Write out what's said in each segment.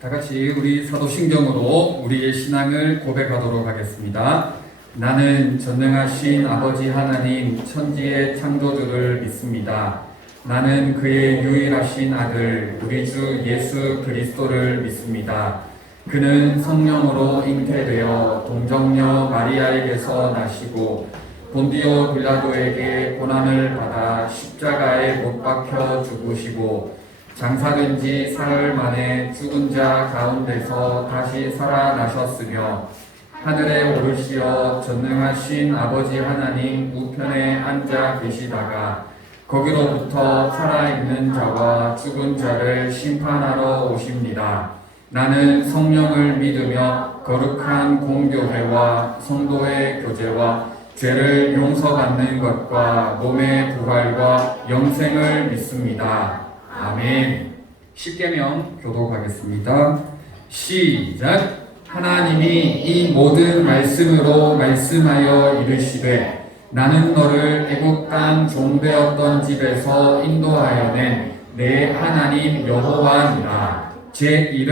다 같이 우리 사도신경으로 우리의 신앙을 고백하도록 하겠습니다. 나는 전능하신 아버지 하나님 천지의 창조주를 믿습니다. 나는 그의 유일하신 아들 우리 주 예수 그리스도를 믿습니다. 그는 성령으로 잉태되어 동정녀 마리아에게서 나시고 본디오 빌라도에게 고난을 받아 십자가에 못 박혀 죽으시고 장사된 지 사흘 만에 죽은 자 가운데서 다시 살아나셨으며 하늘에 오르시어 전능하신 아버지 하나님 우편에 앉아 계시다가 거기로부터 살아있는 자와 죽은 자를 심판하러 오십니다. 나는 성령을 믿으며 거룩한 공교회와 성도의 교제와 죄를 용서받는 것과 몸의 부활과 영생을 믿습니다. 아멘. 십계명 교독하겠습니다. 시작. 하나님이 이 모든 말씀으로 말씀하여 이르시되 나는 너를 애국 땅 종되었던 집에서 인도하여 낸 내 하나님 여호와니라. 제1은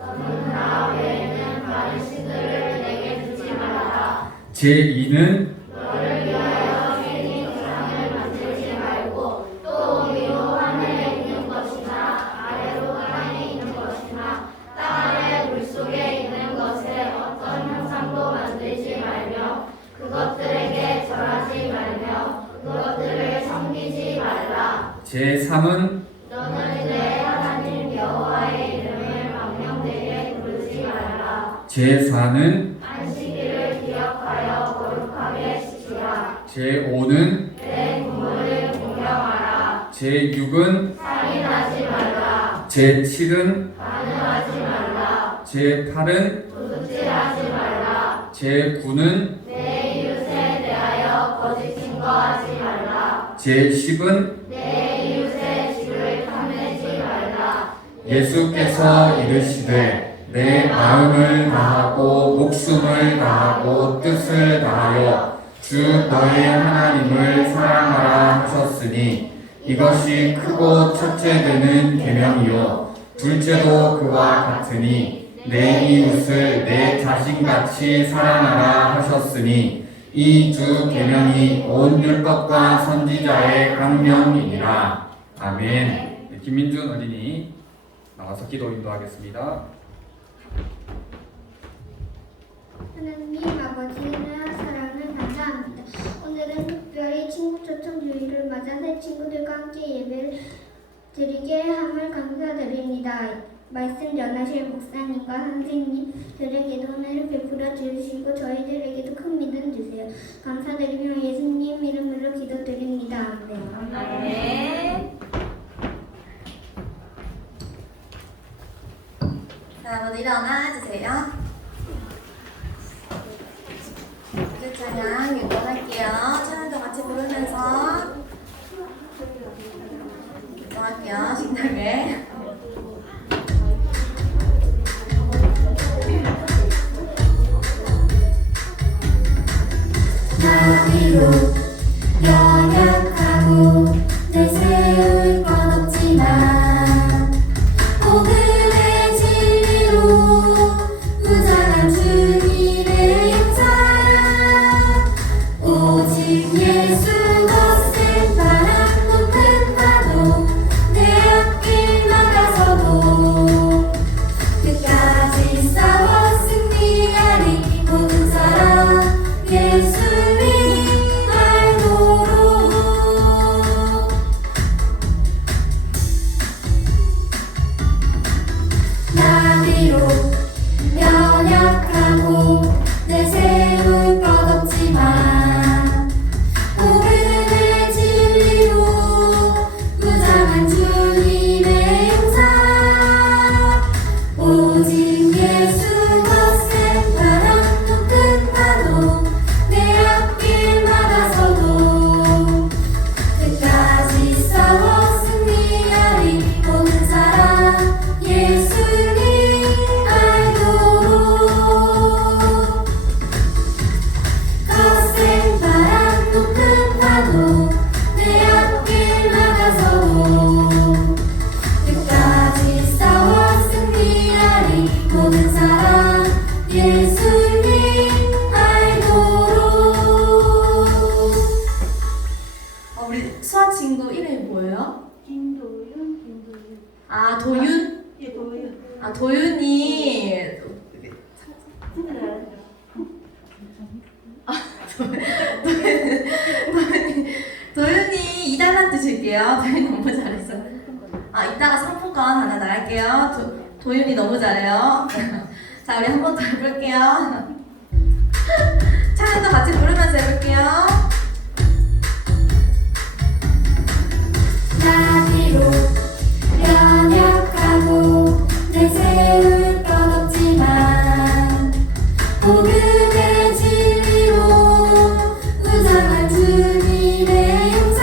너는 나 외에는 다른 신들을 내게 두지 말아라. 제2는 너를 위하여 괜히 우상을 만들지 말고 또 위로 하늘에 있는 것이나 아래로 땅에 있는 것이나 땅 아래 물속에 있는 것에 어떤 형상도 만들지 말며 그것들에게 절하지 말며 그것들을 섬기지 말라. 제3은 너는 내 하나님 여호와의 이름을 망령되게 부르지 말라. 제4는 안식일을 기억하여 거룩하게 지키라. 제5는 내 부모를 공경하라. 제6은 살인하지 말라. 제7은 간음하지 말라. 제8은 도둑질하지 말라. 제9는 내 이웃에 대하여 거짓 증거하지 말라. 제10은 내 이웃의 집을 탐내지 말라. 예수께서 이르시되 내 마음을 다하고 목숨을 다하고 뜻을 다하여 주 너의 하나님을 사랑하라 하셨으니 이것이 크고 첫째 되는 계명이요 둘째도 그와 같으니 내 이웃을 내 자신같이 사랑하라 하셨으니 이 두 계명이 온 율법과 선지자의 강명이니라. 아멘. 김민준 어린이 나와서 기도 인도하겠습니다. 하나님 아버지의 사랑을 감사합니다. 오늘은 특별히 친구 초청 주일을 맞아 새 친구들과 함께 예배를 드리게 함을 감사드립니다. 말씀 전하실 목사님과 선생님들에게도 은혜를 베풀어 주시고 저희들에게도 큰 믿음 주세요. 감사드리며 예수님 이름으로 기도드립니다. 아멘. 아멘. 자, 모두 일어나 주세요. 이제 찬양 유도할게요. 찬양도 같이 부르면서 유도할게요. 신나게. 나비로 연약하고 내세울 건 없지만 복음의 진리로 부자란 주님의 영상 오직 예수 거센 바람 높은 파도 내 앞길 도윤? 예, 도윤. 아, 도윤이. 도윤이 2달란트 줄게요. 도윤이 너무 잘했어. 이따가 상품권 하나 나갈게요. 도윤이 너무 잘해요. 자, 우리 한 번 더 해볼게요. 찬양도 같이 부르면서 해볼게요. 나비로 연약하고 내세울 것 없지만 복음의 진리로 우상한 주님의 용사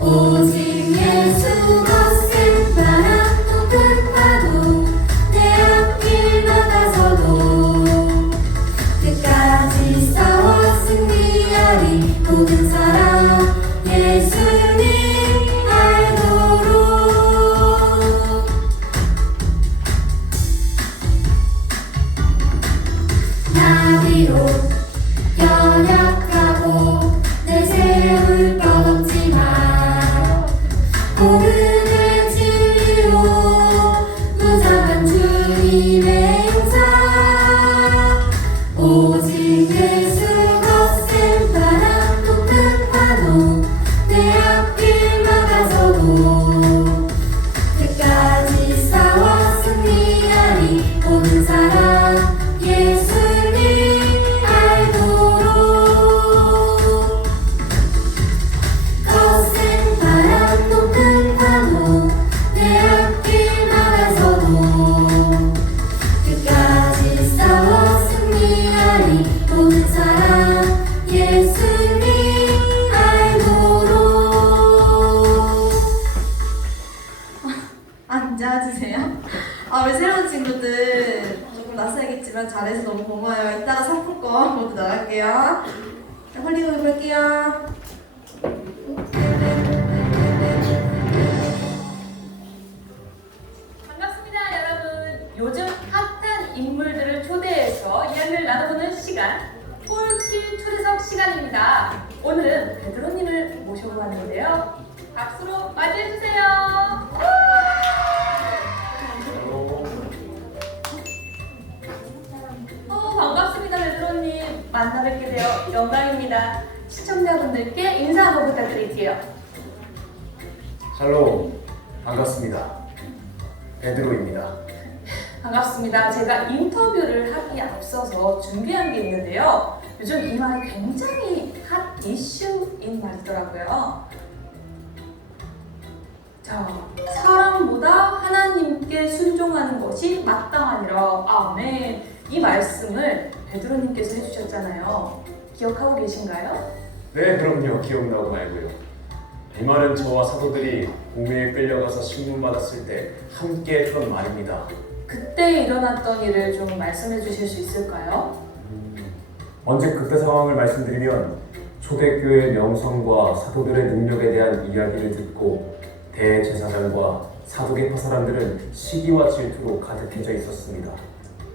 오직 예수 거센 바람 높은 파도 내 앞길 막아서도 끝까지 싸워 승리하리 모든 사람 예수님 알도록 나비로 연약하고 내세울 것 없지만 복음의 진리로 무장한 주님의 용사 오직 예수 거센 바람 높은 파도 내 앞길 막아서도 끝까지 싸워 승리하리 모든 사람 예수님 알도록 거센 바람 높은 파도 내 앞길 막아서도 끝까지 싸워 승리하리 모든 사람 예수님 알도록 앉아주세요. 우리 새로운 친구들 조금 낯설겠지만 잘해서 너무 고마워요. 이따가 상품권 모두 나갈게요. 자, 홀리고 볼게요. 반갑습니다, 여러분. 요즘 핫한 인물들을 초대해서 이야기를 나눠보는 시간, 폴킬 초대석 시간입니다. 오늘은 베드로님을 모셔고 왔는데요. 박수로 맞이해주세요. 반갑습니다, 베드로님. 만나 뵙게 되어 영광입니다. 시청자분들께 인사 한번 부탁드릴게요. 샬롬, 반갑습니다. 베드로입니다. 반갑습니다. 제가 인터뷰를 하기에 앞서서 준비한 게 있는데요. 요즘 이 말이 굉장히 핫 이슈인 말이더라고요. 자, 사람보다 하나님께 순종하는 것이 마땅하니라. 아멘. 이 말씀을 베드로님께서 해주셨잖아요. 기억하고 계신가요? 네, 그럼요. 기억나고 말고요. 이 말은 저와 사도들이 공회에 끌려가서 신문받았을 때 함께 했던 말입니다. 그때 일어났던 일을 좀 말씀해 주실 수 있을까요? 언제 그때 상황을 말씀드리면 초대교회 명성과 사도들의 능력에 대한 이야기를 듣고 대제사장과 사두개파 사람들은 시기와 질투로 가득해져 있었습니다.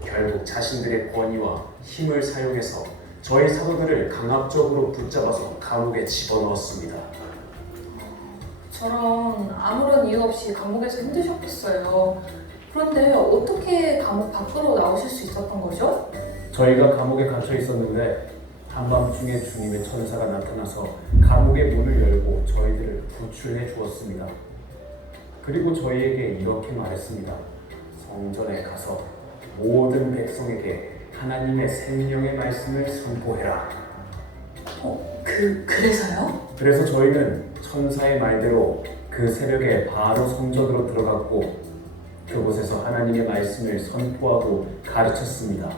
결국 자신들의 권위와 힘을 사용해서 저희 사도들을 강압적으로 붙잡아서 감옥에 집어넣었습니다. 저런 아무런 이유 없이 감옥에서 힘드셨겠어요. 그런데 어떻게 감옥 밖으로 나오실 수 있었던 거죠? 저희가 감옥에 갇혀 있었는데 한밤중에 주님의 천사가 나타나서 감옥의 문을 열고 저희들을 구출해 주었습니다. 그리고 저희에게 이렇게 말했습니다. 성전에 가서 모든 백성에게 하나님의 생명의 말씀을 선포해라. 그래서요? 그래서 저희는 천사의 말대로 그 새벽에 바로 성전으로 들어갔고 그곳에서 하나님의 말씀을 선포하고 가르쳤습니다.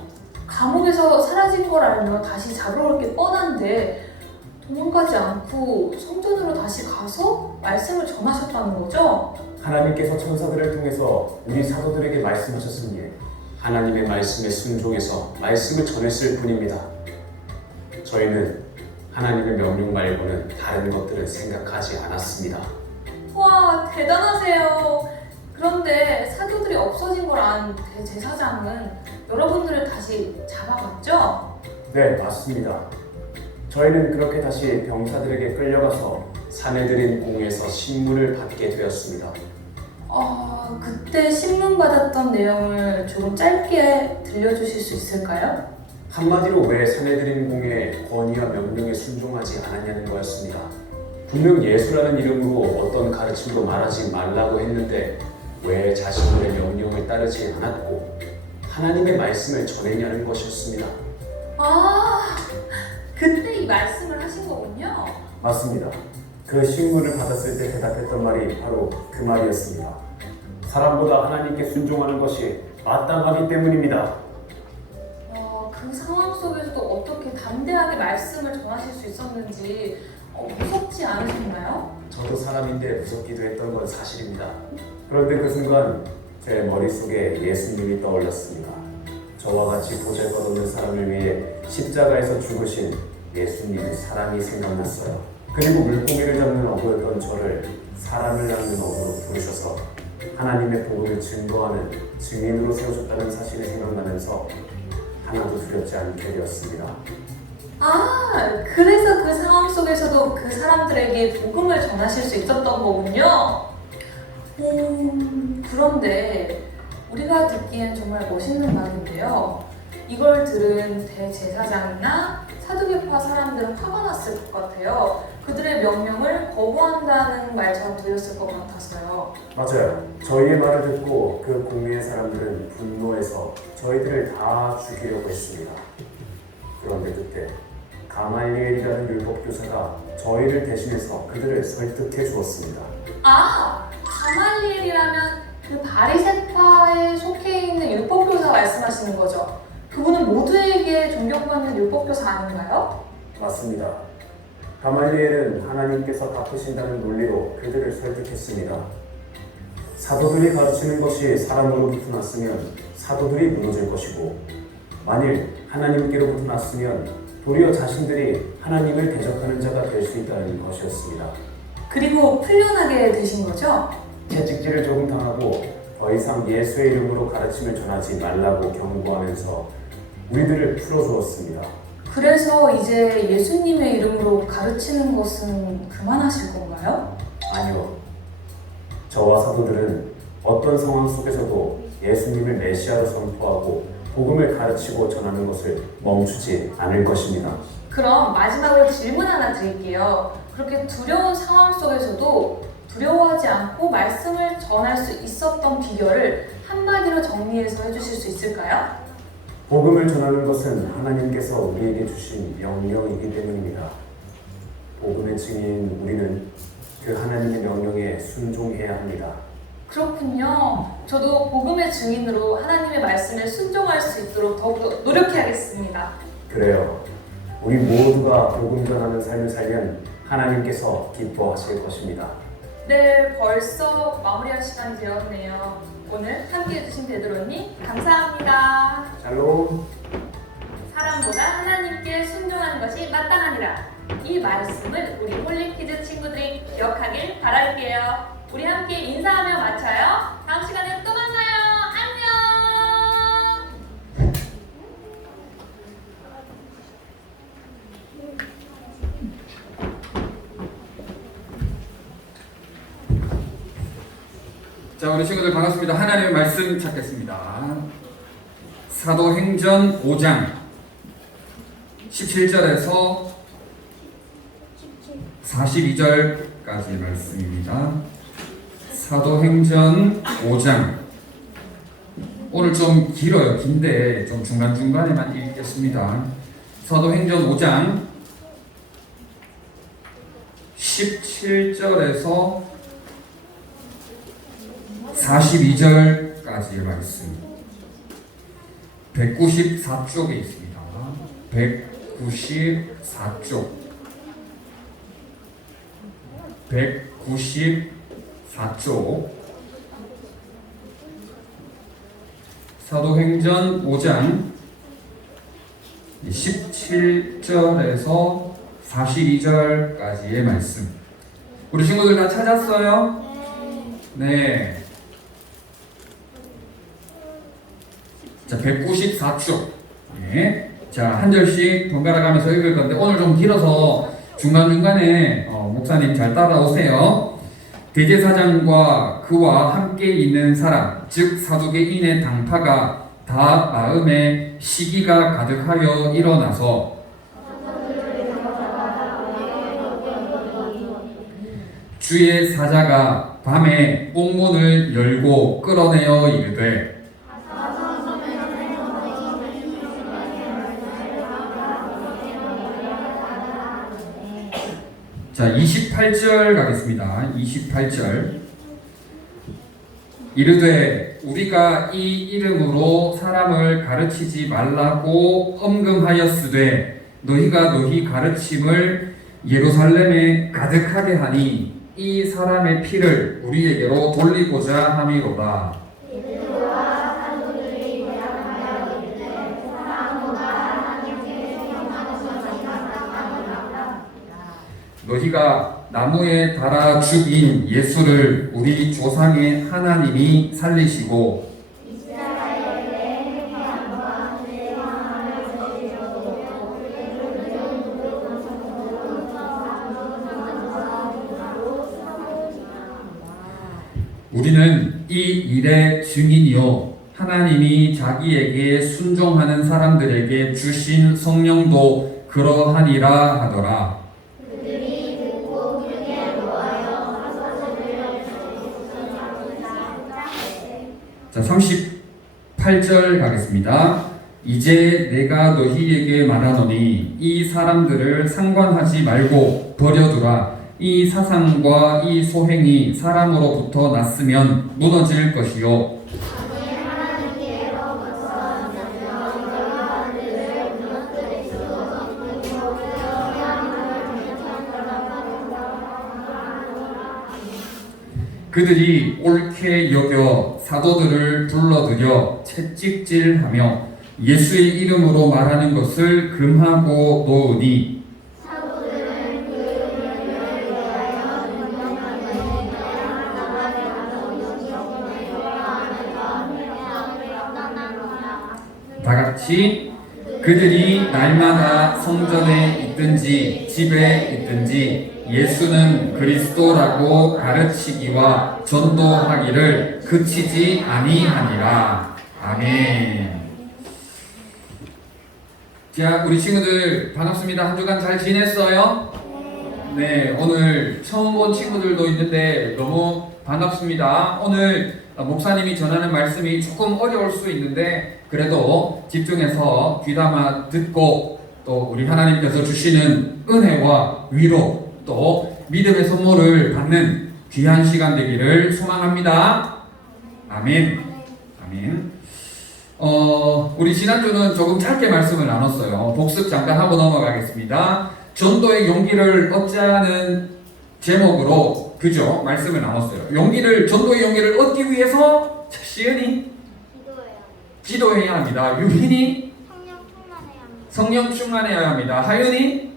감옥에서 사라진 걸 알면 다시 잡으러 올 게 뻔한데 도망가지 않고 성전으로 다시 가서 말씀을 전하셨다는 거죠? 하나님께서 천사들을 통해서 우리 사도들에게 말씀하셨으니 하나님의 말씀에 순종해서 말씀을 전했을 뿐입니다. 저희는 하나님의 명령 말고는 다른 것들은 생각하지 않았습니다. 와, 대단하세요. 그런데 사도들이 없어진 걸 안 대제사장은 여러분들을 다시 잡아갔죠? 네, 맞습니다. 저희는 그렇게 다시 병사들에게 끌려가서 사내들인 공에서 신문을 받게 되었습니다. 그때 신문 받았던 내용을 조금 짧게 들려주실 수 있을까요? 한마디로 왜 사내들인 공의 권위와 명령에 순종하지 않았냐는 거였습니다. 분명 예수라는 이름으로 어떤 가르침도 말하지 말라고 했는데 왜 자신들의 명령을 따르지 않았고 하나님의 말씀을 전했냐는 것이었습니다. 아, 그때 이 말씀을 하신 거군요. 맞습니다. 그 신문을 받았을 때 대답했던 말이 바로 그 말이었습니다. 사람보다 하나님께 순종하는 것이 마땅하기 때문입니다. 그 상황 속에서도 어떻게 담대하게 말씀을 전하실 수 있었는지 무섭지 않으셨나요? 저도 사람인데 무섭기도 했던 건 사실입니다. 그런데 그 순간 제 머릿속에 예수님이 떠올랐습니다. 저와 같이 보잘것없는 사람을 위해 십자가에서 죽으신 예수님의 사랑이 생각났어요. 그리고 물고기를 잡는 어부였던 저를 사람을 낳는 어부로 부르셔서 하나님의 복음을 증거하는 증인으로 세우셨다는 사실이 생각나면서 하나도 두렵지 않게 되었습니다. 그래서 그 상황 속에서도 그 사람들에게 복음을 전하실 수 있었던 거군요. 그런데 우리가 듣기엔 정말 멋있는 말인데요. 이걸 들은 대제사장이나 사두개파 사람들은 화가 났을 것 같아요. 그들의 명령을 거부한다는 말처럼 들렸을 것 같았어요. 맞아요. 저희의 말을 듣고 그 공회의 사람들은 분노해서 저희들을 다 죽이려고 했습니다. 그런데 그때 가말리엘이라는 율법교사가 저희를 대신해서 그들을 설득해 주었습니다. 가말리엘이라면 그 바리새파에 속해 있는 율법교사 말씀하시는 거죠? 그분은 모두에게 존경받는 율법교사 아닌가요? 맞습니다. 가말리엘은 하나님께서 갚으신다는 논리로 그들을 설득했습니다. 사도들이 가르치는 것이 사람으로부터 났으면 사도들이 무너질 것이고 만일 하나님께로부터 났으면 도리어 자신들이 하나님을 대적하는 자가 될 수 있다는 것이었습니다. 그리고 풀려나게 되신 거죠? 채찍질을 조금 당하고 더 이상 예수의 이름으로 가르침을 전하지 말라고 경고하면서 우리들을 풀어주었습니다. 그래서 이제 예수님의 이름으로 가르치는 것은 그만하실 건가요? 아니요. 저와 사도들은 어떤 상황 속에서도 예수님을 메시아로 선포하고 복음을 가르치고 전하는 것을 멈추지 않을 것입니다. 그럼 마지막으로 질문 하나 드릴게요. 그렇게 두려운 상황 속에서도 두려워하지 않고 말씀을 전할 수 있었던 비결을 한마디로 정리해서 해주실 수 있을까요? 복음을 전하는 것은 하나님께서 우리에게 주신 명령이기 때문입니다. 복음의 증인 우리는 그 하나님의 명령에 순종해야 합니다. 그렇군요. 저도 복음의 증인으로 하나님의 말씀에 순종할 수 있도록 더욱더 노력해야겠습니다. 그래요. 우리 모두가 복음 전하는 삶을 살면 하나님께서 기뻐하실 것입니다. 네, 벌써 마무리할 시간이 되었네요. 오늘 함께해 주신 베드로님 감사합니다. 샬롬. 사람보다 하나님께 순종하는 것이 마땅하니라. 이 말씀을 우리 홀리키즈 친구들이 기억하길 바랄게요. 우리 함께 인사하며 마쳐요. 다음 시간에 또 만나요. 안녕. 자, 우리 친구들 반갑습니다. 하나님의 말씀 찾겠습니다. 사도행전 5장 17절에서 42절까지 말씀입니다. 사도행전 5장. 오늘 좀 길어요. 긴데 좀 중간중간에만 읽겠습니다. 사도행전 5장 17절에서 42절까지의 말씀. 194쪽에 있습니다. 194쪽. 194쪽. 사도행전 5장 17절에서 42절까지의 말씀. 우리 친구들 다 찾았어요? 네. 자, 194쪽. 네. 자, 한 절씩 번갈아 가면서 읽을 건데 오늘 좀 길어서 중간중간에 목사님 잘 따라오세요. 대제사장과 그와 함께 있는 사람, 즉 사두개인의 당파가 다 마음에 시기가 가득하여 일어나서 주의 사자가 밤에 옥문을 열고 끌어내어 이르되 자 28절 가겠습니다. 28절 이르되 우리가 이 이름으로 사람을 가르치지 말라고 엄금하였으되 너희가 너희 가르침을 예루살렘에 가득하게 하니 이 사람의 피를 우리에게로 돌리고자 함이로다. 너희가 나무에 달아 죽인 예수를 우리 조상의 하나님이 살리시고 우리는 이 일의 증인이요 하나님이 자기에게 순종하는 사람들에게 주신 성령도 그러하니라 하더라. 자 38절 가겠습니다. 이제 내가 너희에게 말하노니 이 사람들을 상관하지 말고 버려두라. 이 사상과 이 소행이 사람으로부터 났으면 무너질 것이요 그들이 옳게 여겨 사도들을 불러들여 채찍질하며 예수의 이름으로 말하는 것을 금하고 놓으니 다같이 그들이 날마다 성전에 있든지 집에 있든지 예수는 그리스도라고 가르치기와 전도하기를 그치지 아니하니라. 아멘. 자, 우리 친구들 반갑습니다. 한 주간 잘 지냈어요? 네, 오늘 처음 본 친구들도 있는데 너무 반갑습니다. 오늘 목사님이 전하는 말씀이 조금 어려울 수 있는데 그래도 집중해서 귀담아 듣고 또 우리 하나님께서 주시는 은혜와 위로 또 믿음의 선물을 받는 귀한 시간 되기를 소망합니다. 아멘. 아멘. 우리 지난주는 조금 짧게 말씀을 나눴어요. 복습 잠깐 하고 넘어가겠습니다. 전도의 용기를 얻자는 제목으로 그죠? 말씀을 나눴어요. 전도의 용기를 얻기 위해서 시은이 기도해야 합니다. 유빈이 성령 충만해야 합니다. 하윤이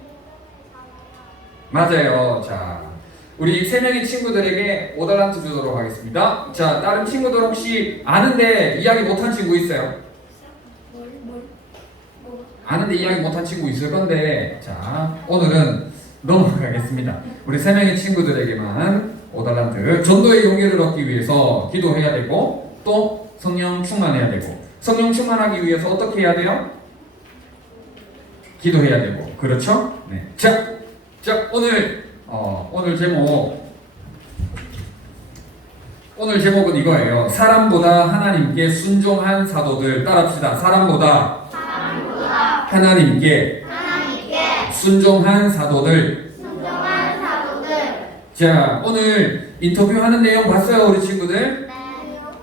맞아요. 자, 우리 세 명의 친구들에게 5달란트 주도록 하겠습니다. 자, 다른 친구들 혹시 아는데 이야기 못한 친구 있어요? 아는데 이야기 못한 친구 있을 건데 자, 오늘은 넘어가겠습니다. 우리 세 명의 친구들에게만 5달란트. 전도의 용기를 얻기 위해서 기도해야 되고 또 성령 충만해야 되고 성령 충만하기 위해서 어떻게 해야 돼요? 기도해야 되고 그렇죠? 네. 자, 오늘 제목은 이거예요. 사람보다 하나님께 순종한 사도들. 따라합시다. 사람보다 하나님께 순종한 사도들. 자, 오늘 인터뷰하는 내용 봤어요, 우리 친구들?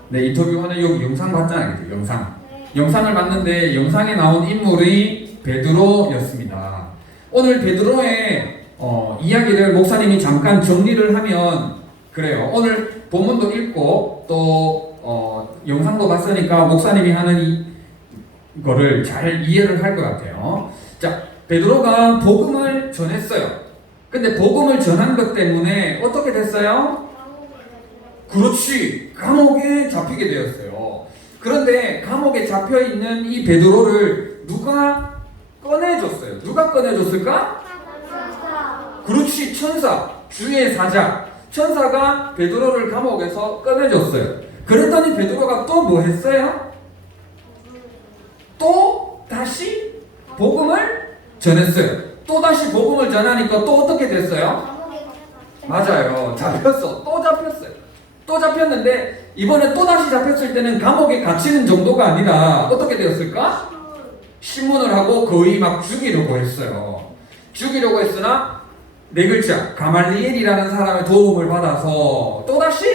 네, 인터뷰하는 여기 영상 봤잖아요, 그죠? 영상을 봤는데 영상에 나온 인물이 베드로였습니다. 오늘 베드로의 이야기를 목사님이 잠깐 정리를 하면 그래요. 오늘 본문도 읽고 또 영상도 봤으니까 목사님이 하는 이거를 잘 이해를 할 것 같아요. 자, 베드로가 복음을 전했어요. 근데 복음을 전한 것 때문에 어떻게 됐어요? 그렇지, 감옥에 잡히게 되었어요. 그런데 감옥에 잡혀있는 이 베드로를 누가 꺼내줬어요? 누가 꺼내줬을까? 그렇지, 천사, 주의 사자. 천사가 베드로를 감옥에서 꺼내줬어요. 그랬더니 베드로가 또 뭐 했어요? 또 다시 복음을 전했어요. 또 다시 복음을 전하니까 또 어떻게 됐어요? 맞아요. 잡혔어. 또 잡혔어요. 또 잡혔는데 이번에 또 다시 잡혔을 때는 감옥에 갇히는 정도가 아니라 어떻게 되었을까? 신문을 하고 거의 막 죽이려고 했어요. 죽이려고 했으나 네 글자 가말리엘이라는 사람의 도움을 받아서 또다시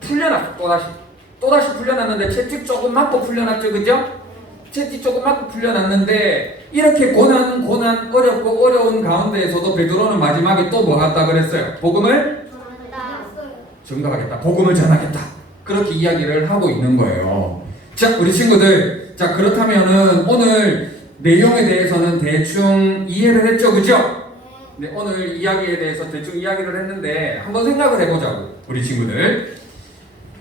풀려났어. 또다시 풀려났는데 채찍 조금 맞고 풀려났죠. 그죠? 채찍 조금 맞고 풀려났는데 이렇게 고난 어렵고 어려운 가운데에서도 베드로는 마지막에 또 뭐 했다 그랬어요? 복음을 전가하겠다. 복음을 전하겠다. 그렇게 이야기를 하고 있는 거예요. 자, 우리 친구들, 자 그렇다면은 오늘 내용에 대해서는 대충 이해를 했죠, 그죠? 네, 오늘 이야기에 대해서 대충 이야기를 했는데 한번 생각을 해보자고, 우리 친구들.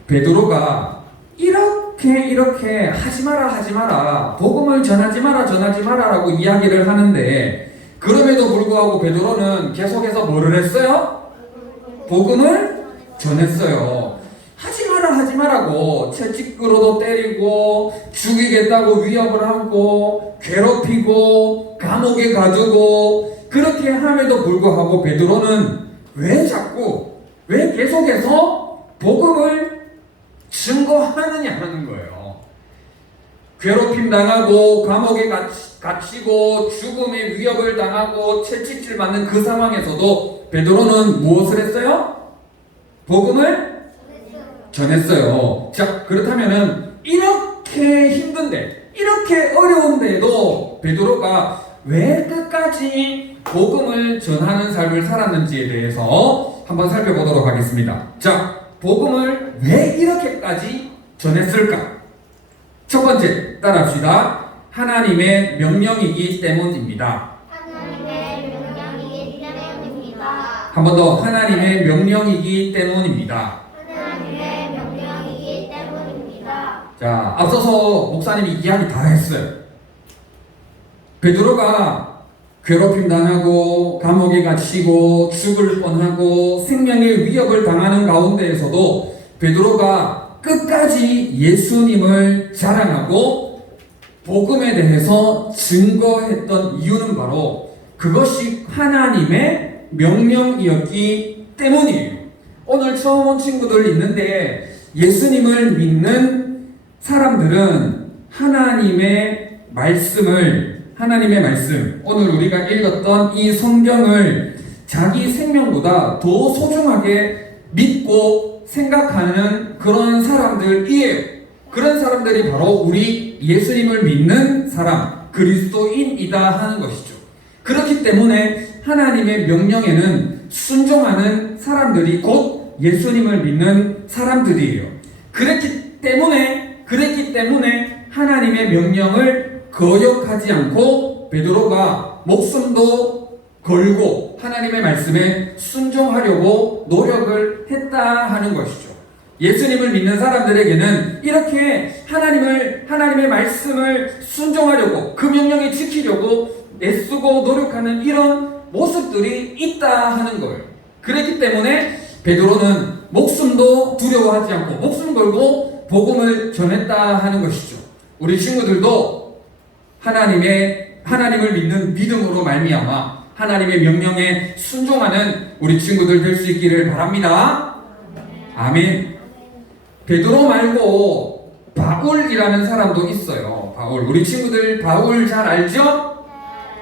베드로가 이렇게 하지 마라, 복음을 전하지 마라라고 이야기를 하는데 그럼에도 불구하고 베드로는 계속해서 뭐를 했어요? 복음을 전했어요. 하지 마라고 채찍으로도 때리고 죽이겠다고 위협을 하고 괴롭히고 감옥에 가두고 그렇게 함에도 불구하고 베드로는 왜 계속해서 복음을 증거하느냐 하는 거예요. 괴롭힘 당하고 감옥에 갇히고 죽음의 위협을 당하고 채찍질 맞는 그 상황에서도 베드로는 무엇을 했어요? 복음을 전했어요. 자, 그렇다면은 이렇게 힘든데, 이렇게 어려운데도 베드로가 왜 끝까지 복음을 전하는 삶을 살았는지에 대해서 한번 살펴보도록 하겠습니다. 자, 복음을 왜 이렇게까지 전했을까? 첫 번째, 따라합시다. 하나님의 명령이기 때문입니다. 하나님의 명령이기 때문입니다. 한 번 더, 하나님의 명령이기 때문입니다. 하나님의 명령이기 때문입니다. 자, 앞서서 목사님이 이야기 다 했어요. 베드로가 괴롭힘 당하고 감옥에 갇히고 죽을 뻔하고 생명의 위협을 당하는 가운데에서도 베드로가 끝까지 예수님을 자랑하고 복음에 대해서 증거했던 이유는 바로 그것이 하나님의 명령이었기 때문이에요. 오늘 처음 온 친구들 있는데 예수님을 믿는 사람들은 하나님의 말씀, 오늘 우리가 읽었던 이 성경을 자기 생명보다 더 소중하게 믿고 생각하는 그런 사람들이에요. 그런 사람들이 바로 우리 예수님을 믿는 사람, 그리스도인이다 하는 것이죠. 그렇기 때문에 하나님의 명령에는 순종하는 사람들이 곧 예수님을 믿는 사람들이에요. 그랬기 때문에 하나님의 명령을 거역하지 않고 베드로가 목숨도 걸고 하나님의 말씀에 순종하려고 노력을 했다 하는 것이죠. 예수님을 믿는 사람들에게는 이렇게 하나님의 말씀을 순종하려고 그 명령에 지키려고 애쓰고 노력하는 이런 모습들이 있다 하는 거예요. 그렇기 때문에 베드로는 목숨도 두려워하지 않고 목숨 걸고 복음을 전했다 하는 것이죠. 우리 친구들도 하나님을 믿는 믿음으로 말미암아 하나님의 명령에 순종하는 우리 친구들 될 수 있기를 바랍니다. 아멘. 베드로 말고 바울이라는 사람도 있어요. 바울. 우리 친구들 바울 잘 알죠?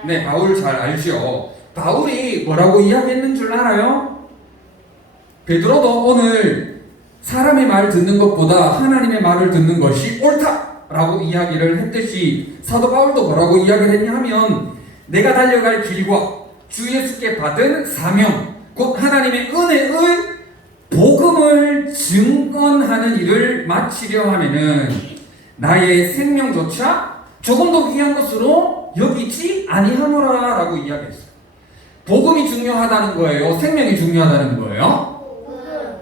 네, 바울 잘 알죠. 바울이 뭐라고 이야기했는 줄 알아요? 베드로도 오늘 사람의 말을 듣는 것보다 하나님의 말을 듣는 것이 옳다라고 이야기를 했듯이 사도 바울도 뭐라고 이야기를 했냐 하면 내가 달려갈 길과 주 예수께 받은 사명 곧 하나님의 은혜의 복음을 증언하는 일을 마치려 하면은 나의 생명조차 조금 더 귀한 것으로 여기지 아니하노라 라고 이야기했어요. 복음이 중요하다는 거예요? 생명이 중요하다는 거예요?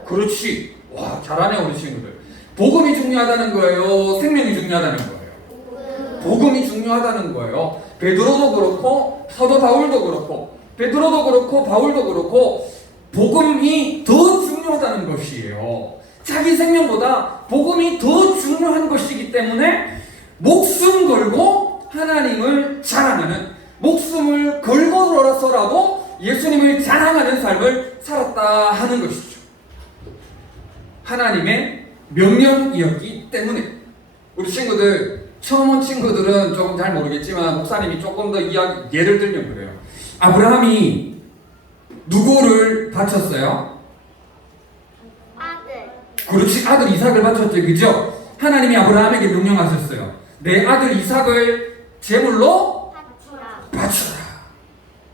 그렇지. 와, 잘하네 우리 친구들. 복음이 중요하다는 거예요? 생명이 중요하다는 거예요? 복음이 중요하다는 거예요. 베드로도 그렇고 사도 바울도 그렇고 베드로도 그렇고 바울도 그렇고 복음이 더 중요하다는 것이에요. 자기 생명보다 복음이 더 중요한 것이기 때문에 목숨 걸고 하나님을 자랑하는, 목숨을 걸고서라도 예수님을 자랑하는 삶을 살았다 하는 것이죠. 하나님의 명령이었기 때문에. 우리 친구들, 처음 온 친구들은 조금 잘 모르겠지만 목사님이 조금 더 예를 들면 그래요. 아브라함이 누구를 바쳤어요? 아들. 그렇지, 아들 이삭을 바쳤죠. 그죠? 하나님이 아브라함에게 명령하셨어요. 내 아들 이삭을 제물로 바쳐라.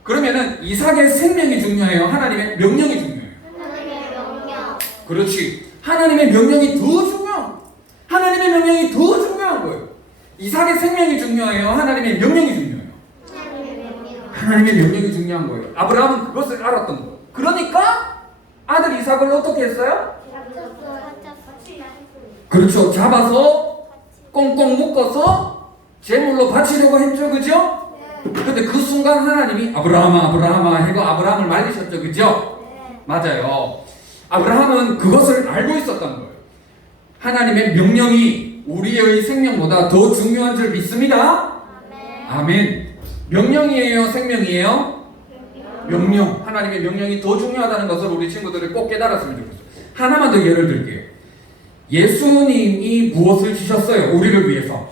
그러면은 이삭의 생명이 중요해요? 하나님의 명령이 중요해요? 하나님의 명령. 그렇지. 하나님의 명령이 더 중요한, 하나님의 명령이 더 중요한 거예요. 이삭의 생명이 중요해요? 하나님의 명령이 중요해요? 하나님의 명령. 하나님의 명령이 중요한 거예요. 아브라함은 그것을 알았던 거예요. 그러니까 아들 이삭을 어떻게 했어요? 그렇죠. 잡아서 꽁꽁 묶어서 제물로 바치려고 했죠. 그죠? 근데 그 순간 하나님이 아브라함아 아브라함아 해고 아브라함을 말리셨죠. 그죠? 맞아요. 아브라함은 그것을 알고 있었던 거예요. 하나님의 명령이 우리의 생명보다 더 중요한 줄 믿습니다. 아멘. 명령이에요? 생명이에요? 명령. 하나님의 명령이 더 중요하다는 것을 우리 친구들이 꼭 깨달았으면 좋겠어요. 하나만 더 예를 들게요. 예수님이 무엇을 지셨어요? 우리를 위해서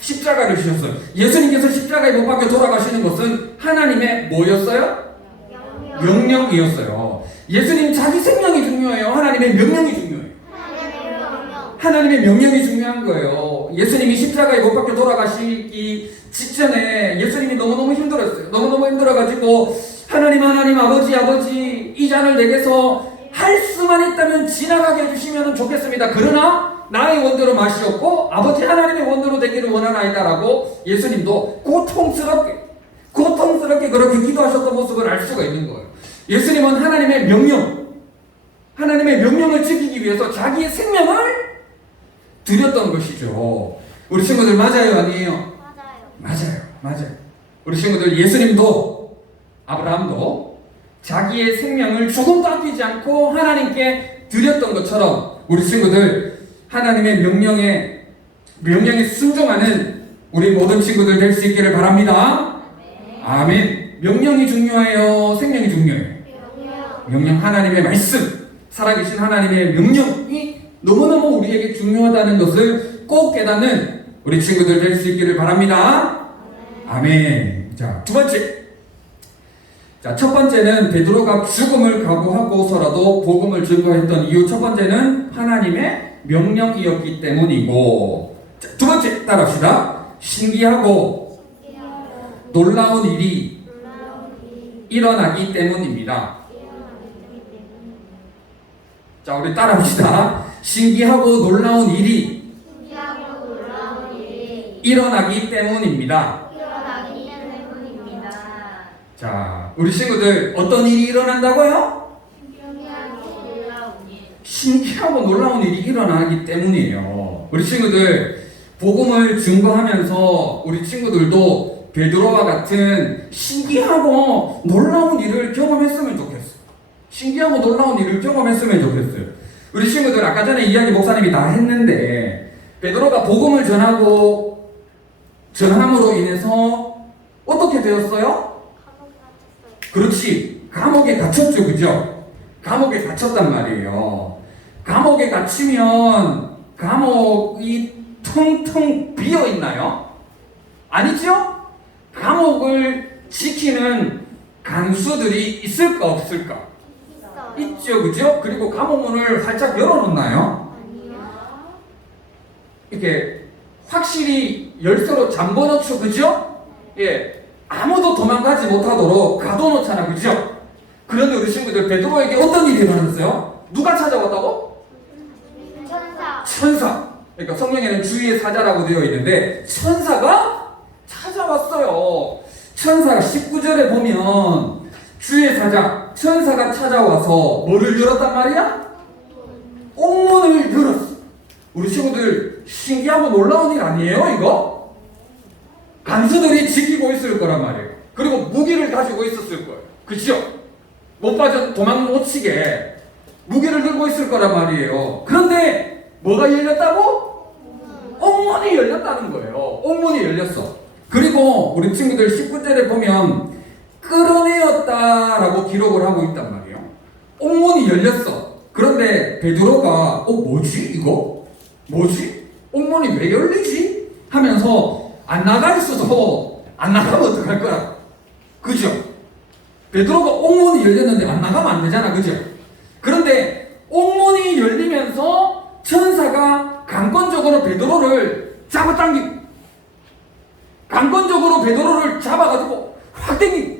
십자가를 지셨어요. 예수님께서 십자가에 못 박혀 돌아가시는 것은 하나님의 뭐였어요? 명령이었어요. 예수님 자기 생명이 중요해요? 하나님의 명령이 중요해요? 하나님의 명령이 중요한 거예요. 예수님이 십자가에 못 박혀 돌아가시기 직전에 예수님이 너무너무 힘들었어요. 너무너무 힘들어가지고 하나님 아버지 이 잔을 내게서 할 수만 있다면 지나가게 해주시면 좋겠습니다. 그러나 나의 원대로 마시옵고 아버지 하나님의 원대로 되기를 원하나이다라고 예수님도 고통스럽게 그렇게 기도하셨던 모습을 알 수가 있는 거예요. 예수님은 하나님의 명령을 지키기 위해서 자기의 생명을 드렸던 것이죠. 우리 친구들 맞아요, 아니에요? 맞아요. 우리 친구들, 예수님도 아브라함도 자기의 생명을 조금도 아끼지 않고 하나님께 드렸던 것처럼 우리 친구들 하나님의 명령에 순종하는 우리 모든 친구들 될 수 있기를 바랍니다. 아멘. 명령이 중요해요? 생명이 중요해요? 명령. 하나님의 말씀, 살아계신 하나님의 명령이 너무너무 우리에게 중요하다는 것을 꼭 깨닫는 우리 친구들 될 수 있기를 바랍니다. 아멘. 자, 두 번째. 첫 번째는 베드로가 죽음을 각오하고서라도 복음을 증거했던 이유. 첫 번째는 하나님의 명령이었기 때문이고, 두 번째 따라합시다. 신기하고 놀라운 일이 일어나기 때문입니다. 자, 우리 따라합시다. 신기하고 놀라운 일이 일어나기 때문입니다. 자, 우리 친구들 어떤 일이 일어난다고요? 신기하고 놀라운 일이 일어나기 때문이에요. 우리 친구들 복음을 증거하면서 우리 친구들도 베드로와 같은 신기하고 놀라운 일을 경험했으면 좋겠어요. 신기하고 놀라운 일을 경험했으면 좋겠어요. 우리 친구들 아까 전에 이야기 목사님이 다 했는데 베드로가 복음을 전함으로 인해서 어떻게 되었어요? 그렇지. 감옥에 갇혔죠. 그죠? 감옥에 갇혔단 말이에요. 감옥에 갇히면 감옥이 텅텅 비어 있나요? 아니죠? 감옥을 지키는 간수들이 있을까 없을까? 있죠. 그죠? 그리고 감옥문을 활짝 열어놓나요? 이렇게 확실히 열쇠로 잠궈놓죠. 그죠? 예. 아무도 도망가지 못하도록 가둬놓잖아. 그죠? 그런데 우리 친구들 베드로에게 어떤 일이 일어났어요? 누가 찾아왔다고? 천사. 그러니까 성경에는 주의 사자라고 되어 있는데 천사가 찾아왔어요. 천사가 19절에 보면 주의 사자, 천사가 찾아와서 뭐를 열었단 말이야? 옥문을 열었어. 우리 친구들 신기하고 놀라운 일 아니에요 이거? 간수들이 지키고 있을 거란 말이에요. 그리고 무기를 가지고 있었을 거예요. 그죠? 못 빠져 도망 못 치게 무기를 들고 있을 거란 말이에요. 그런데 뭐가 열렸다고? 옥문이 열렸다는 거예요. 옥문이 열렸어. 그리고 우리 친구들 19절에 보면 끌어내었다라고 기록을 하고 있단 말이에요. 옥문이 열렸어. 그런데 베드로가 뭐지 이거? 뭐지? 옥문이 왜 열리지? 하면서 안 나갈 수도 안 나가면 어떡할 거야? 그죠? 베드로가 옥문이 열렸는데 안 나가면 안 되잖아. 그죠? 그런데 옥문이 열리면서 천사가 강권적으로 베드로를 잡아당기고 강권적으로 베드로를 잡아가지고 확 당기고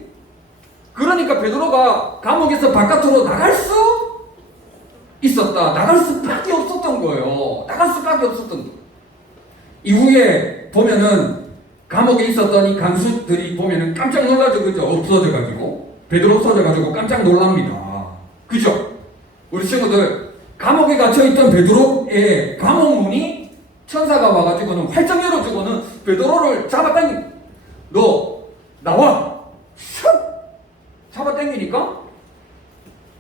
그러니까 베드로가 감옥에서 바깥으로 나갈 수 있었다. 나갈 수밖에 없었던 거예요. 나갈 수밖에 없었던 거예요. 이후에 보면은 감옥에 있었던 이 간수들이 보면은 깜짝 놀라죠. 그죠? 없어져가지고 베드로 없어져가지고 깜짝 놀랍니다. 그죠? 우리 친구들 감옥에 갇혀있던 베드로의 감옥문이 천사가 와가지고는 활짝 열어주고는 베드로를 잡아당기고 너 나와! 슉! 잡아당기니까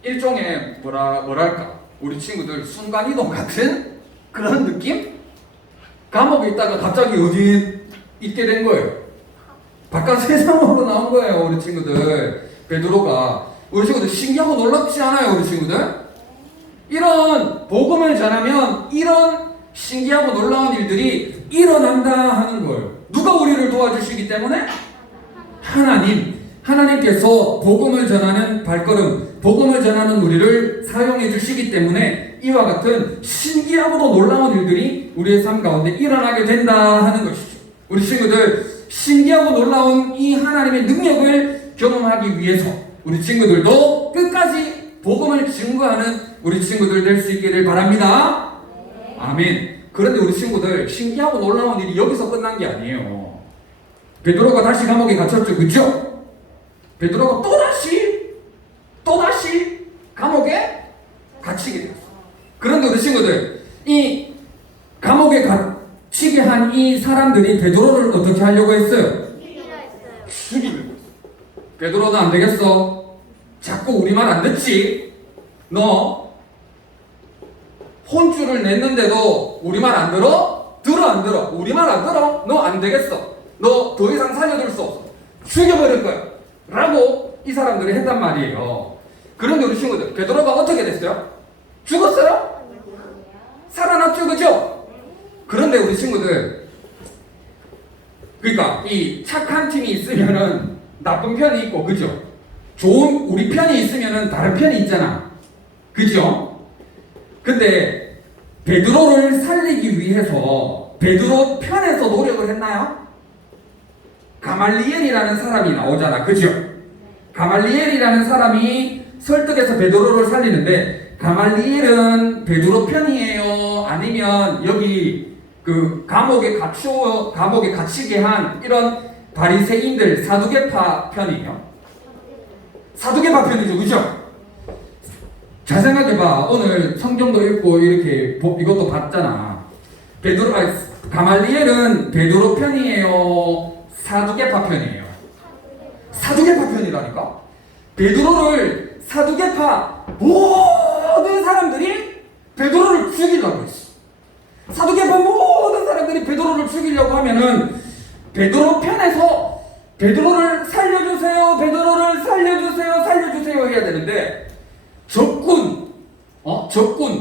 일종의 뭐랄까 우리 친구들 순간이동 같은 그런 느낌? 감옥에 있다가 갑자기 어디에 있게 된 거예요. 바깥 세상으로 나온 거예요. 우리 친구들 베드로가 우리 친구들 신기하고 놀랍지 않아요? 우리 친구들? 이런 복음을 전하면 이런 신기하고 놀라운 일들이 일어난다 하는 거예요. 누가 우리를 도와주시기 때문에? 하나님께서 복음을 전하는 발걸음, 복음을 전하는 우리를 사용해 주시기 때문에 이와 같은 신기하고도 놀라운 일들이 우리의 삶 가운데 일어나게 된다 하는 것이죠. 우리 친구들 신기하고 놀라운 이 하나님의 능력을 경험하기 위해서 우리 친구들도 끝까지 복음을 증거하는 우리 친구들 될 수 있기를 바랍니다. 아멘. 그런데 우리 친구들 신기하고 놀라운 일이 여기서 끝난 게 아니에요. 베드로가 다시 감옥에 갇혔죠. 그죠? 베드로가 또다시 감옥에 갇히게 되었어. 그런데 우리 친구들 이 감옥에 갇히게 한 이 사람들이 베드로를 어떻게 하려고 했어요? 죽이려고 했어. 베드로는 안 되겠어. 자꾸 우리 말 안 듣지? 너 혼쭐을 냈는데도 우리 말 안 들어? 들어 안 들어? 우리 말 안 들어? 너 안 되겠어. 너 더 이상 살려줄 수 없어. 죽여버릴 거야. 라고 이 사람들이 했단 말이에요. 그런데 우리 친구들 베드로가 어떻게 됐어요? 죽었어요? 살아났죠. 그죠? 그런데 우리 친구들 그러니까 이 착한 팀이 있으면은 나쁜 편이 있고 그죠? 좋은 우리 편이 있으면은 다른 편이 있잖아. 그죠? 근데 베드로를 살리기 위해서 베드로 편에서 노력을 했나요? 가말리엘이라는 사람이 나오잖아. 그죠? 가말리엘이라는 사람이 설득해서 베드로를 살리는데 가말리엘은 베드로 편이에요? 아니면 여기 그 감옥에 갇히게 한 이런 바리새인들 사두개파 편이에요? 사두개파 편이죠. 그죠? 잘 생각해봐. 오늘 성경도 읽고 이렇게 이것도 봤잖아. 가말리엘은 베드로 편이에요? 사두개파 편이에요? 사두개파 편이라니까? 베드로를 사두개파 모든 사람들이 베드로를 죽이려고 했어. 사두개파 모든 사람들이 베드로를 죽이려고 하면은 베드로 편에서 베드로를 살려주세요, 베드로를 살려주세요 해야 되는데 적군,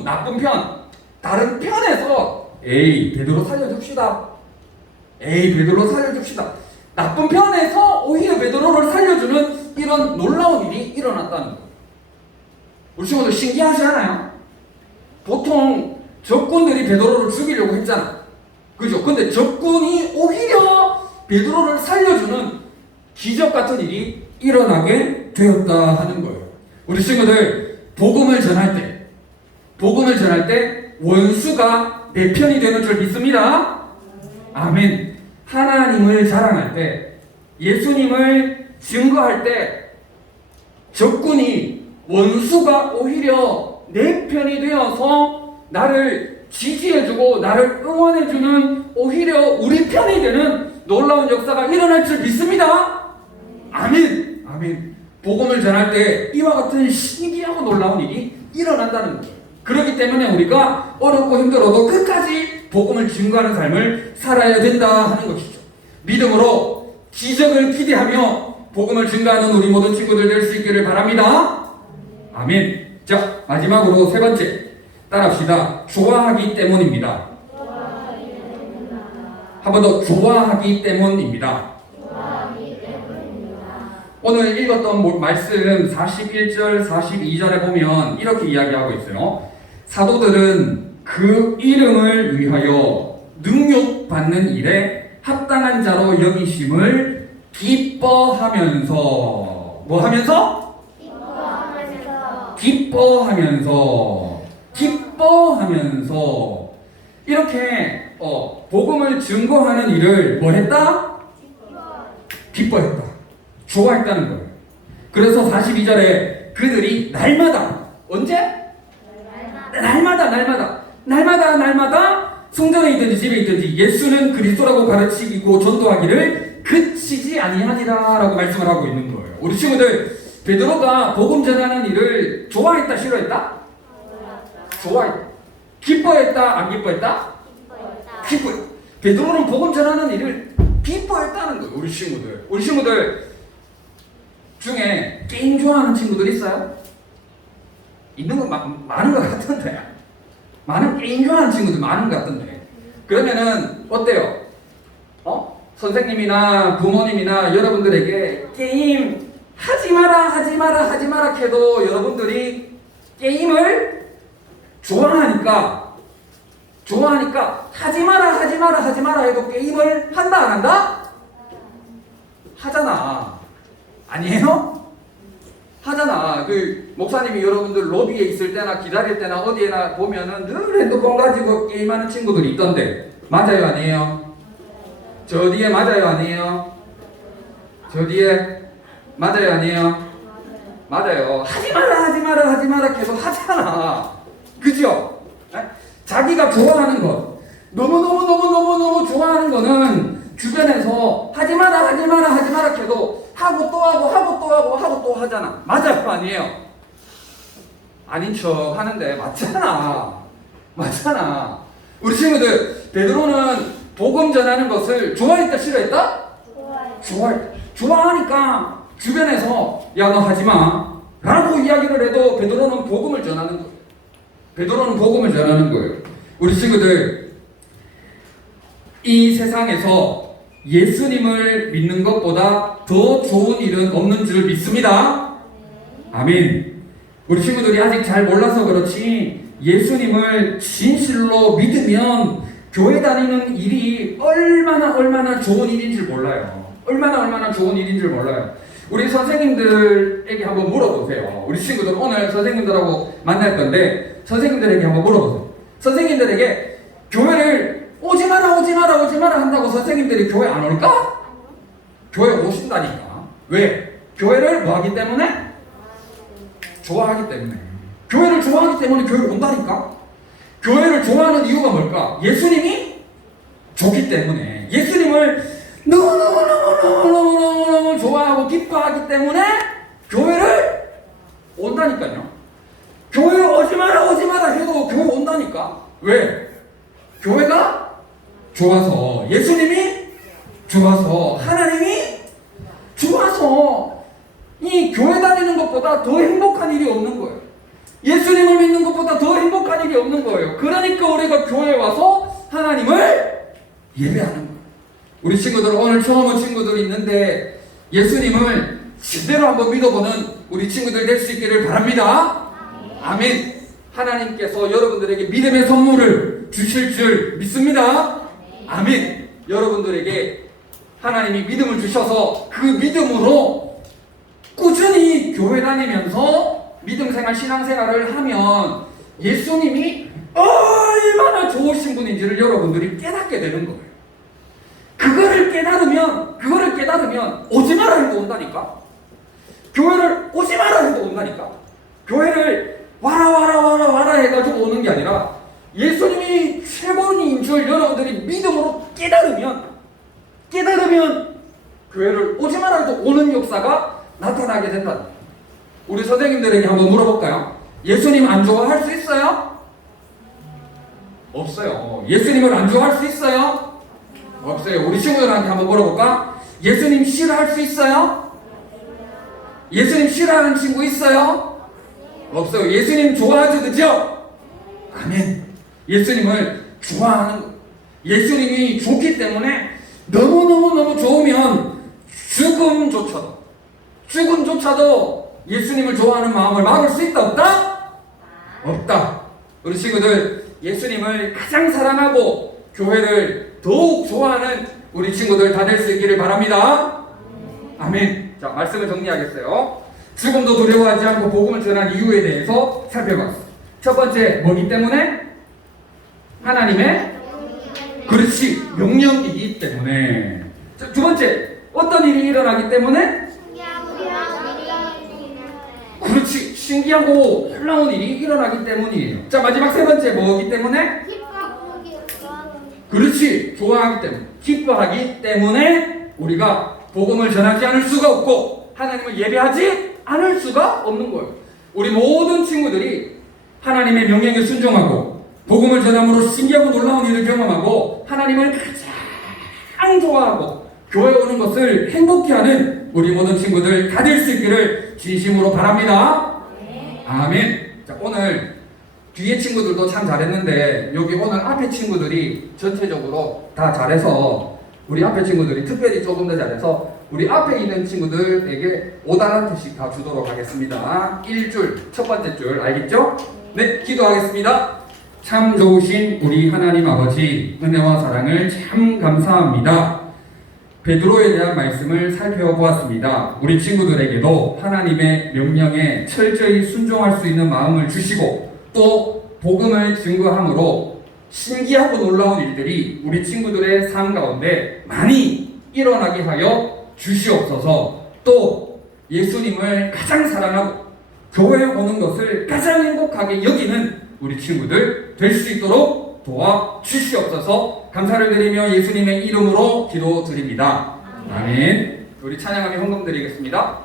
나쁜 편, 다른 편에서 베드로 살려줍시다. 베드로 살려줍시다. 나쁜 편에서 오히려 베드로를 살려주는 이런 놀라운 일이 일어났다는 거예요. 우리 친구들 신기하지 않아요? 보통 적군들이 베드로를 죽이려고 했잖아. 그죠? 근데 적군이 오히려 베드로를 살려주는 기적 같은 일이 일어나게 되었다 하는 거예요. 우리 친구들 복음을 전할 때 원수가 내 편이 되는 줄 믿습니다. 아멘. 하나님을 자랑할 때, 예수님을 증거할 때 적군이 원수가 오히려 내 편이 되어서 나를 지지해주고 나를 응원해주는 오히려 우리 편이 되는 놀라운 역사가 일어날 줄 믿습니다. 아멘. 아멘. 복음을 전할 때 이와 같은 신기하고 놀라운 일이 일어난다는 거예요. 그렇기 때문에 우리가 어렵고 힘들어도 끝까지 복음을 증거하는 삶을 살아야 된다 하는 것이죠. 믿음으로 기적을 기대하며 복음을 증거하는 우리 모든 친구들 될 수 있기를 바랍니다. 아멘. 자, 마지막으로 세 번째 따라합시다. 좋아하기 때문입니다. 한 번 더, 좋아하기 때문입니다. 오늘 읽었던 말씀 41절, 42절에 보면 이렇게 이야기하고 있어요. 사도들은 그 이름을 위하여 능욕받는 일에 합당한 자로 여기심을 기뻐하면서, 뭐 하면서? 기뻐하면서 이렇게 복음을 증거하는 일을 뭐 했다? 기뻐했다. 좋아했다는 거예요. 그래서 42절에 그들이 날마다, 언제? 날마다 성전에 있든지 집에 있든지 예수는 그리스도라고 가르치고 전도하기를 그치지 아니하니라 라고 말씀을 하고 있는 거예요. 우리 친구들, 베드로가 복음 전하는 일을 좋아했다 싫어했다? 좋아했다. 기뻐했다 안 기뻐했다? 기뻐했다. 베드로는 복음 전하는 일을 기뻐했다는 거예요. 우리 친구들 중에 게임 좋아하는 친구들 있어요? 있는 거 많은 것 같은데. 많은 게임 좋아하는 친구들 많은 것 같은데. 그러면은 어때요? 선생님이나 부모님이나 여러분들에게 게임 하지 마라 해도 여러분들이 게임을 좋아하니까 하지 마라 해도 게임을 한다 안 한다? 하잖아. 아니에요? 하잖아. 그 목사님이 여러분들 로비에 있을 때나 기다릴 때나 어디에나 보면은 늘 핸드폰 가지고 게임하는 친구들이 있던데 맞아요 아니에요? 저 뒤에 맞아요 아니에요? 저 뒤에 맞아요 아니에요? 맞아요. 하지 마라 계속 하잖아. 그죠? 자기가 좋아하는 것, 너무 좋아하는 거는 주변에서 하지 마라 해도 하고 또 하잖아. 맞아요 아니에요? 아닌 척 하는데 맞잖아. 우리 친구들, 베드로는 복음 전하는 것을 좋아했다 싫어했다? 좋아하니까 주변에서 야 너 하지 마 라고 이야기를 해도 베드로는 복음을 전하는 거예요. 우리 친구들, 이 세상에서 예수님을 믿는 것보다 더 좋은 일은 없는 줄 믿습니다. 아멘. 우리 친구들이 아직 잘 몰라서 그렇지 예수님을 진실로 믿으면 교회 다니는 일이 얼마나 좋은 일인 줄 몰라요. 얼마나 좋은 일인 줄 몰라요. 우리 선생님들에게 한번 물어보세요. 우리 친구들 오늘 선생님들하고 만날 건데 선생님들에게 한번 물어보세요. 선생님들에게 교회를 오지 마라 한다고 선생님들이 교회 안 올까? 교회 오신다니까. 왜? 교회를 뭐 하기 때문에? 좋아하기 때문에. 교회를 좋아하기 때문에 교회를 온다니까. 교회를 좋아하는 이유가 뭘까? 예수님이 좋기 때문에. 예수님을 너무너무 좋아하고 기뻐하기 때문에 교회를 온다니까요. 교회 오지 마라 해도 교회 온다니까. 왜? 교회가 좋아서, 예수님이 좋아서, 하나님이 좋아서 이 교회 다니는 것보다 더 행복한 일이 없는 거예요. 예수님을 믿는 것보다 더 행복한 일이 없는 거예요. 그러니까 우리가 교회에 와서 하나님을 예배하는 거예요. 우리 친구들, 오늘 처음 온 친구들이 있는데 예수님을 제대로 한번 믿어보는 우리 친구들 될 수 있기를 바랍니다. 아멘. 하나님께서 여러분들에게 믿음의 선물을 주실 줄 믿습니다. 아멘. 여러분들에게 하나님이 믿음을 주셔서 그 믿음으로 꾸준히 교회 다니면서 믿음생활, 신앙생활을 하면 예수님이 얼마나 좋으신 분인지를 여러분들이 깨닫게 되는 거예요. 그거를 깨달으면 오지 마라 해도 온다니까. 교회를 오지 마라 해도 온다니까. 교회를 와라 해가지고 오는 게 아니라 예수님이 최고인 줄 여러분들이 믿음으로 깨달으면 교회를 오지 말아도 오는 역사가 나타나게 된다. 우리 선생님들에게 한번 물어볼까요? 예수님 안 좋아할 수 있어요? 없어요. 예수님을 안 좋아할 수 있어요? 없어요. 우리 친구들한테 한번 물어볼까? 예수님 싫어할 수 있어요? 예수님 싫어하는 친구 있어요? 없어요. 예수님 좋아하죠, 그죠? 아멘. 예수님을 좋아하는 거. 예수님이 좋기 때문에 너무너무 좋으면 죽음조차도 예수님을 좋아하는 마음을 막을 수 있다, 없다? 없다. 우리 친구들, 예수님을 가장 사랑하고 교회를 더욱 좋아하는 우리 친구들 다 될 수 있기를 바랍니다. 아멘. 자, 말씀을 정리하겠어요. 죽음도 두려워하지 않고 복음을 전한 이유에 대해서 살펴봤습니다. 첫 번째, 뭐기 때문에? 하나님의 그렇지, 명령이기 때문에. 자, 두 번째, 어떤 일이 일어나기 때문에? 그렇지, 신기하고 놀라운 일이 일어나기 때문이에요. 자, 마지막 세 번째, 뭐기 때문에? 그렇지, 좋아하기 때문에, 기뻐하기 때문에 우리가 복음을 전하지 않을 수가 없고 하나님을 예배하지 않을 수가 없는 거예요. 우리 모든 친구들이 하나님의 명령에 순종하고 복음을 전함으로 신기하고 놀라운 일을 경험하고 하나님을 가장 좋아하고 교회 오는 것을 행복해하는 우리 모든 친구들 다 될 수 있기를 진심으로 바랍니다. 아멘. 자, 오늘 뒤에 친구들도 참 잘했는데 여기 오늘 앞에 친구들이 전체적으로 다 잘해서 우리 앞에 친구들이 특별히 조금 더 잘해서 우리 앞에 있는 친구들에게 5달란트씩 다 주도록 하겠습니다. 1줄, 첫 번째 줄 알겠죠? 네, 기도하겠습니다. 참 좋으신 우리 하나님 아버지, 은혜와 사랑을 참 감사합니다. 베드로에 대한 말씀을 살펴보았습니다. 우리 친구들에게도 하나님의 명령에 철저히 순종할 수 있는 마음을 주시고 또 복음을 증거함으로 신기하고 놀라운 일들이 우리 친구들의 삶 가운데 많이 일어나게 하여 주시옵소서. 또 예수님을 가장 사랑하고 교회에 오는 것을 가장 행복하게 여기는 우리 친구들 될 수 있도록 도와주시옵소서. 감사를 드리며 예수님의 이름으로 기도드립니다. 아멘. 우리 찬양하며 헌금 드리겠습니다.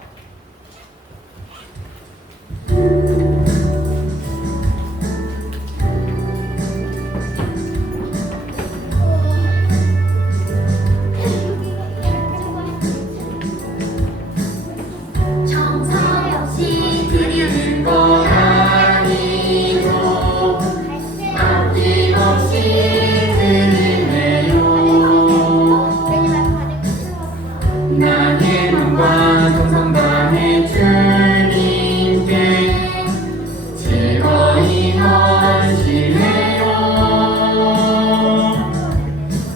정성없이 드리는 것 아니고 아낌없이 드리네요. 나의 마음과 정성 다해 주님께 즐거이 헌신해요.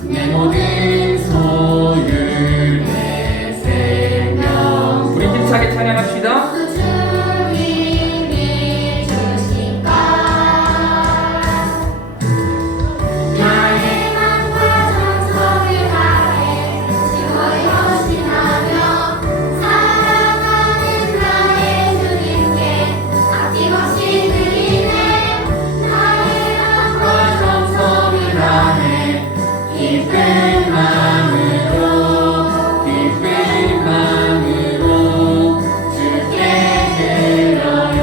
내 모든 소유 내 생명 우리 힘차게 찬양합시다. 주님이 주신 것 나의 마음과 정성을 다해 즐거이 헌신하며 사랑하는 나의 주님께 아낌없이 드리네. 나의 마음과 정성을 다해 기쁜 마음으로 주께 드려요.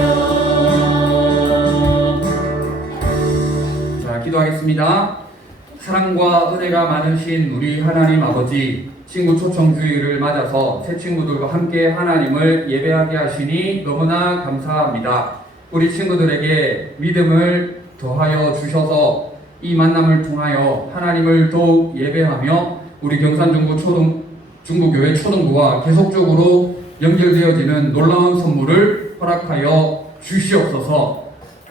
자, 기도하겠습니다. 사랑과 은혜가 많으신 우리 하나님 아버지, 친구 초청주의를 맞아서 새 친구들과 함께 하나님을 예배하게 하시니 너무나 감사합니다. 우리 친구들에게 믿음을 더하여 주셔서 이 만남을 통하여 하나님을 더욱 예배하며 우리 경산중부교회 초등부와 계속적으로 연결되어지는 놀라운 선물을 허락하여 주시옵소서.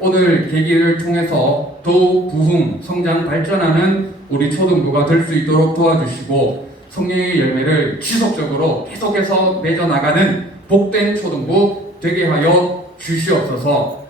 오늘 계기를 통해서 더욱 부흥, 성장, 발전하는 우리 초등부가 될 수 있도록 도와주시고 성령의 열매를 지속적으로 계속해서 맺어나가는 복된 초등부 되게 하여 주시옵소서.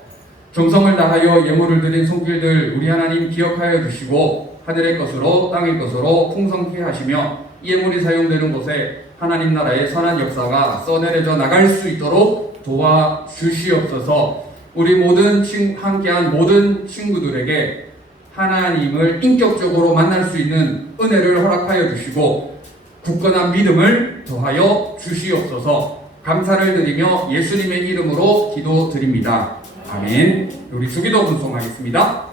정성을 다하여 예물을 드린 손길들 우리 하나님 기억하여 주시고 하늘의 것으로 땅의 것으로 풍성케 하시며 예물이 사용되는 곳에 하나님 나라의 선한 역사가 써내려져 나갈 수 있도록 도와주시옵소서. 우리 모든 함께한 모든 친구들에게 하나님을 인격적으로 만날 수 있는 은혜를 허락하여 주시고 굳건한 믿음을 더하여 주시옵소서. 감사를 드리며 예수님의 이름으로 기도드립니다. 아멘. 우리 주기도 분송하겠습니다.